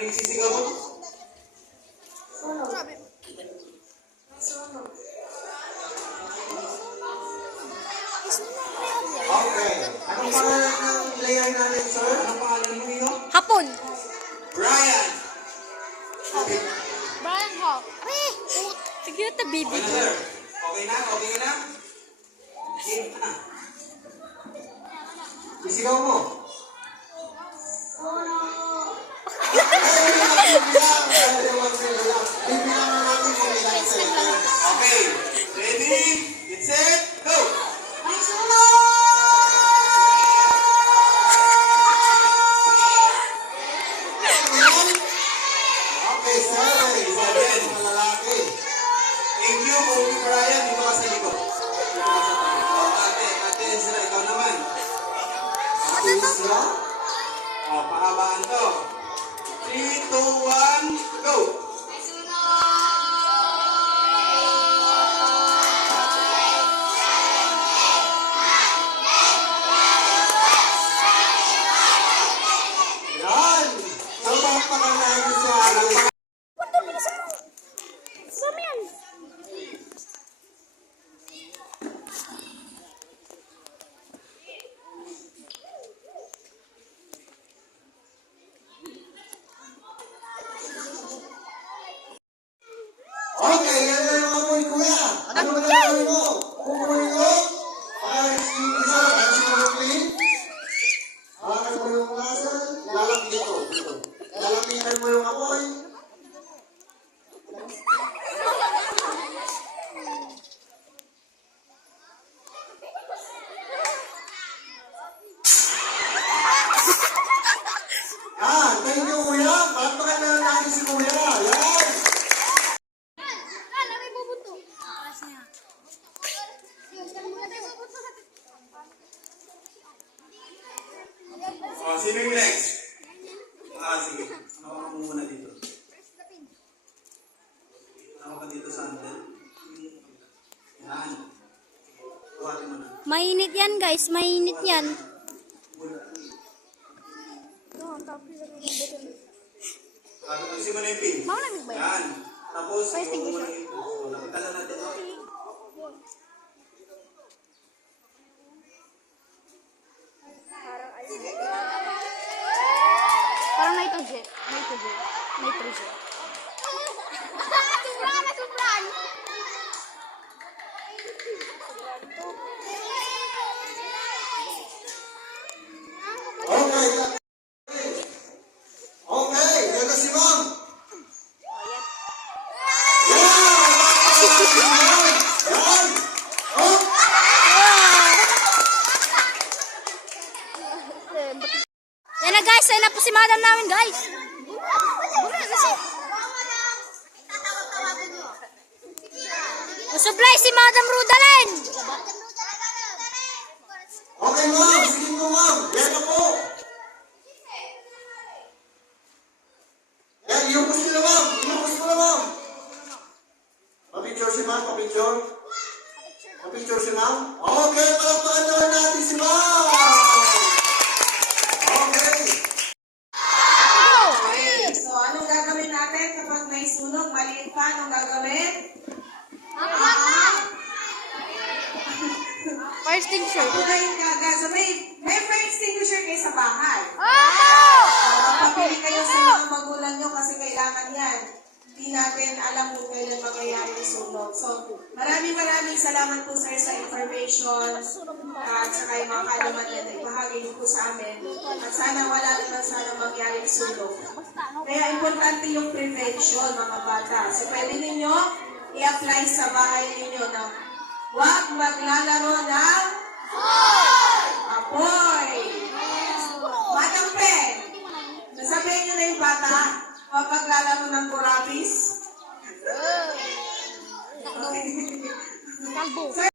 Ano yung sisigaw mo? Sunog. Sabi. Sunog. Okay. Anong pangalan ng player natin, sir? Anong pangalan mo niyo? Hapon. Brian. Okay. Brian Hawk. Sige na baby. Okay na, sir. Okay na? Okay na? Game na. Sisigaw mo. Okay. Ready? Get set, go! May sunog! Okay, sir. Isa din, mga lalaki. Thank you, Kobe Brian. Dito ka sa likod. Dito ka sa tabi. Ate Ezra, ikaw naman. Ate Ezra? O, pahabaan to. 3, 2, 1, go! May sunog! Yan! Sabang pangalan sa akin. Sama yan. Okay, yan na yung amoy kuya. Ano ba gagawin mo? Kukunin ko? Ay, isa, ay sinulungin. Bakit mo yung lasa? Lalaki dito. Lalapitan mo yung amoy. Thank you kuya. Bakit na natin si kuya? Yan. May bubunto. Sino yung next? Sige. Ako ka muna dito. Ako ka dito sa andal. Yan. Tuwatin mo na. Mainit yan guys, mainit yan. Ayusin mo na yung pin. Malamig ba yan? Yan. Tapos, May extinguisher? mo na yung nakita na natin. Parang nitrogen. Nitrogen. Nitrogen. Sobran! Okay. Okay. Yan na si ma'am. Yan. Oh. Yan na guys, yan na po si madam namin guys. Supply si Madam Rudalen. Okay ma'am. Sige mo ma'am. Yan na po. Yan. Iupos nyo na ma'am. Iupos mo na ma'am. Papicture si ma'am. Papicture. Papicture si ma'am. Okay. Palakpakan naman natin si ma'am. Okay. Okay, so anong gagawin natin kapag may sunog? Maliit pa, anong gagawin? Fire extinguisher. Punayin ka agad. So may fire extinguisher kayo sa bahay. Papili kayo sa mga magulang nyo kasi kailangan yan. Hindi natin alam kung kailan mangyayari yung sunog. So, maraming salamat po sir sa information at saka yung mga kaalaman na ibahagi niyo po sa amin. At sana wala naman sana mangyari yung sunog. Kaya importante yung prevention mga bata. So, pwede ninyo i-apply sa bahay ninyo na huwag maglalaro ng apoy. Batang pen, sasabihin nyo na yung bata, huwag maglalaro ng kurabis. Kalbo. Sir,